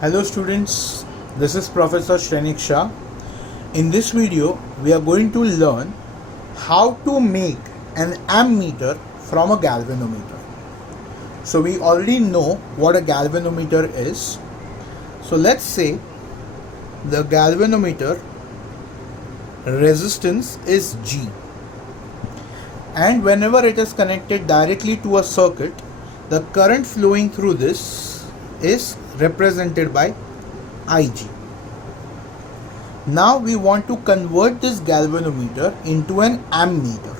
Hello students, this is Professor Shrenik Shah. In this video, we are going to learn how to make an ammeter from a galvanometer. So we already know what a galvanometer is. So let's say the galvanometer resistance is G, and whenever it is connected directly to a circuit, the current flowing through this is represented by Ig. Now we want to convert this galvanometer into an ammeter.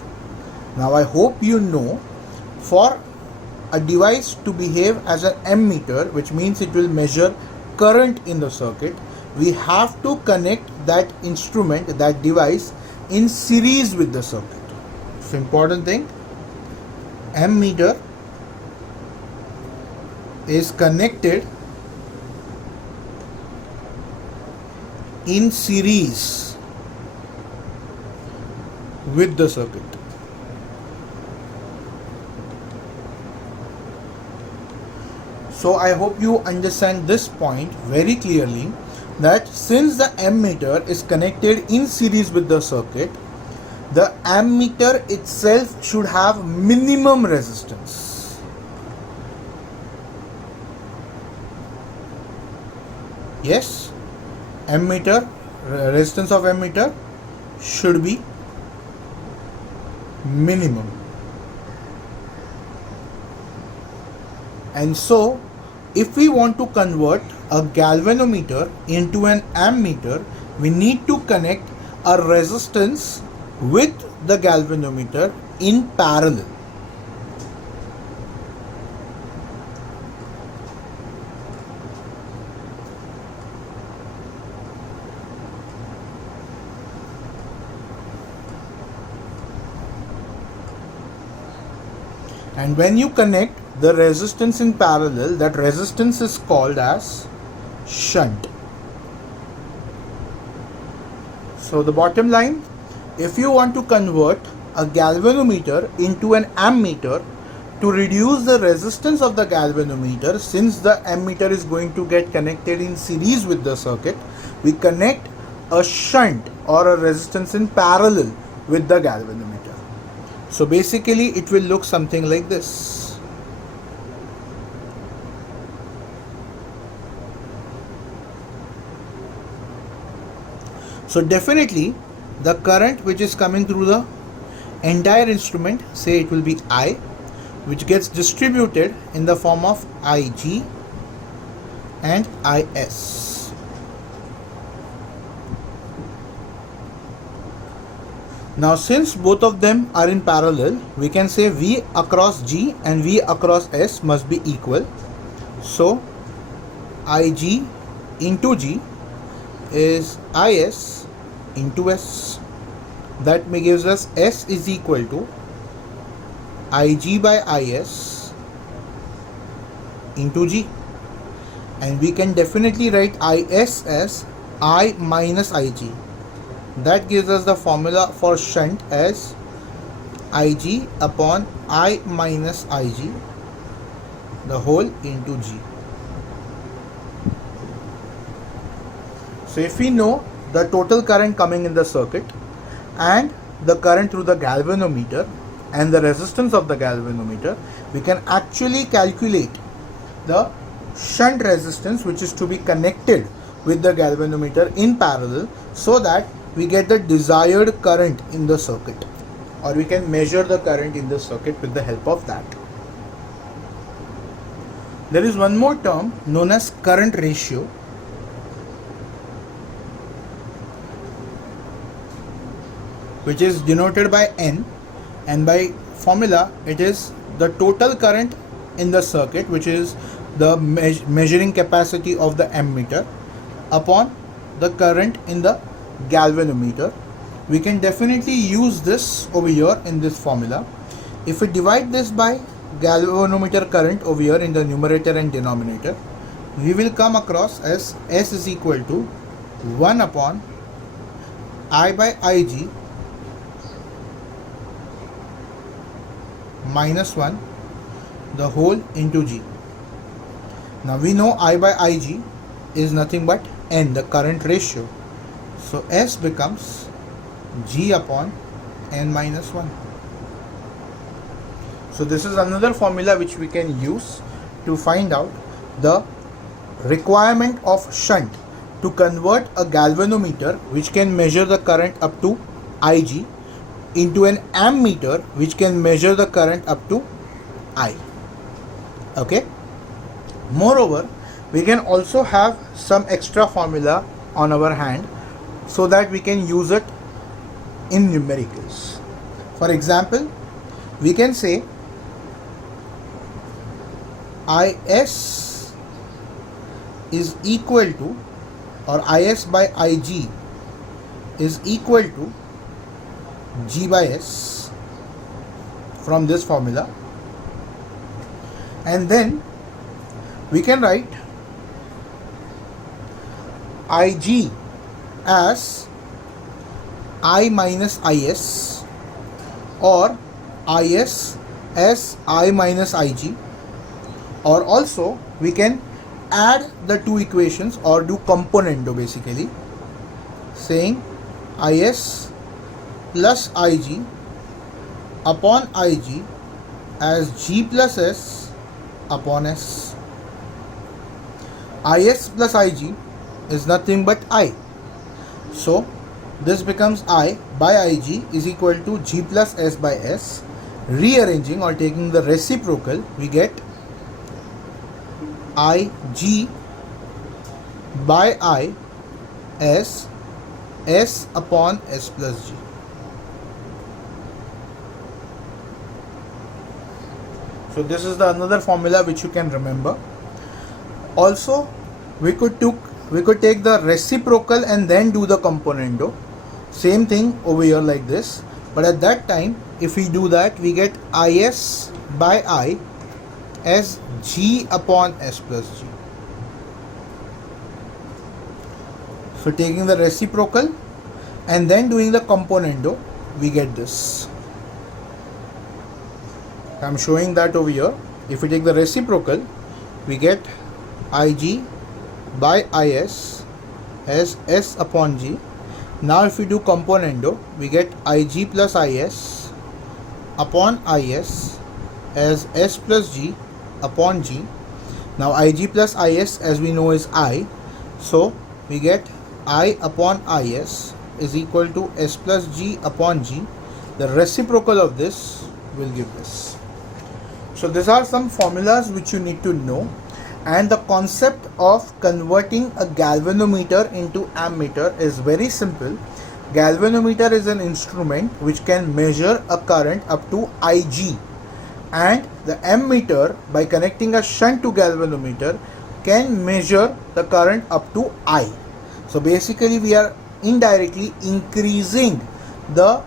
Now I hope you know, for a device to behave as an ammeter, which means it will measure current in the circuit, we have to connect that instrument, that device, in series with the circuit. So important thing, ammeter is connected in series with the circuit. So I hope you understand this point very clearly, that since the ammeter is connected in series with the circuit, the ammeter itself should have minimum resistance. Yes, ammeter, resistance of ammeter should be minimum. And so if we want to convert a galvanometer into an ammeter, we need to connect a resistance with the galvanometer in parallel. And when you connect the resistance in parallel, that resistance is called as shunt. So the bottom line, if you want to convert a galvanometer into an ammeter, to reduce the resistance of the galvanometer, since the ammeter is going to get connected in series with the circuit, we connect a shunt or a resistance in parallel with the galvanometer. So basically it will look something like this. So definitely the current which is coming through the entire instrument, say it will be I, which gets distributed in the form of Ig and Is. Now since both of them are in parallel, we can say V across G and V across S must be equal. So Ig into G is Is into S. That gives us S is equal to Ig by Is into G. And we can definitely write Is as I minus Ig. That gives us the formula for shunt as Ig upon I minus Ig, the whole into G. So if we know the total current coming in the circuit and the current through the galvanometer and the resistance of the galvanometer, we can actually calculate the shunt resistance which is to be connected with the galvanometer in parallel, so that we get the desired current in the circuit, or we can measure the current in the circuit with the help of that. There is one more term known as current ratio, which is denoted by N, and by formula it is the total current in the circuit, which is the measuring capacity of the ammeter, upon the current in the galvanometer. We can definitely use this over here in this formula. If we divide this by galvanometer current over here in the numerator and denominator, we will come across as S is equal to 1 upon I by Ig minus 1 the whole into G. Now we know I by Ig is nothing but N, the current ratio. So S becomes G upon N minus 1. So this is another formula which we can use to find out the requirement of shunt to convert a galvanometer which can measure the current up to Ig into an ammeter which can measure the current up to I. Okay. Moreover, we can also have some extra formula on our hand so that we can use it in numericals. For example, we can say IS is equal to, or IS by Ig is equal to G by S from this formula, and then we can write Ig as I minus Is, or Is as I minus Ig, or also we can add the two equations or do componendo, basically saying Is plus Ig upon Ig as G plus S upon S. Is plus Ig is nothing but I. So this becomes I by Ig is equal to G plus S by S. Rearranging or taking the reciprocal, we get Ig by I as S upon S plus G. So this is the another formula which you can remember. Also, we could take the reciprocal and then do the componendo. Same thing over here like this. But at that time, if we do that, we get Is by I as G upon S plus G. So taking the reciprocal and then doing the componendo, we get this. I'm showing that over here. If we take the reciprocal, we get Ig by Is as S upon G. Now if we do componendo, we get Ig plus Is upon Is as S plus G upon G. Now Ig plus Is, as we know, is I. So we get I upon Is is equal to S plus G upon G. The reciprocal of this will give this. So these are some formulas which you need to know. And the concept of converting a galvanometer into ammeter is very simple. Galvanometer is an instrument which can measure a current up to Ig, and the ammeter, by connecting a shunt to galvanometer, can measure the current up to I. So basically we are indirectly increasing the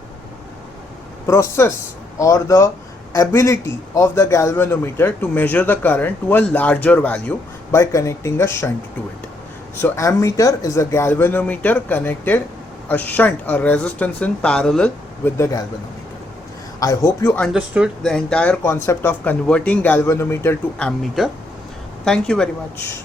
process or the ability of the galvanometer to measure the current to a larger value by connecting a shunt to it. So ammeter is a galvanometer connected a shunt, a resistance in parallel with the galvanometer. I hope you understood the entire concept of converting galvanometer to ammeter. Thank you very much.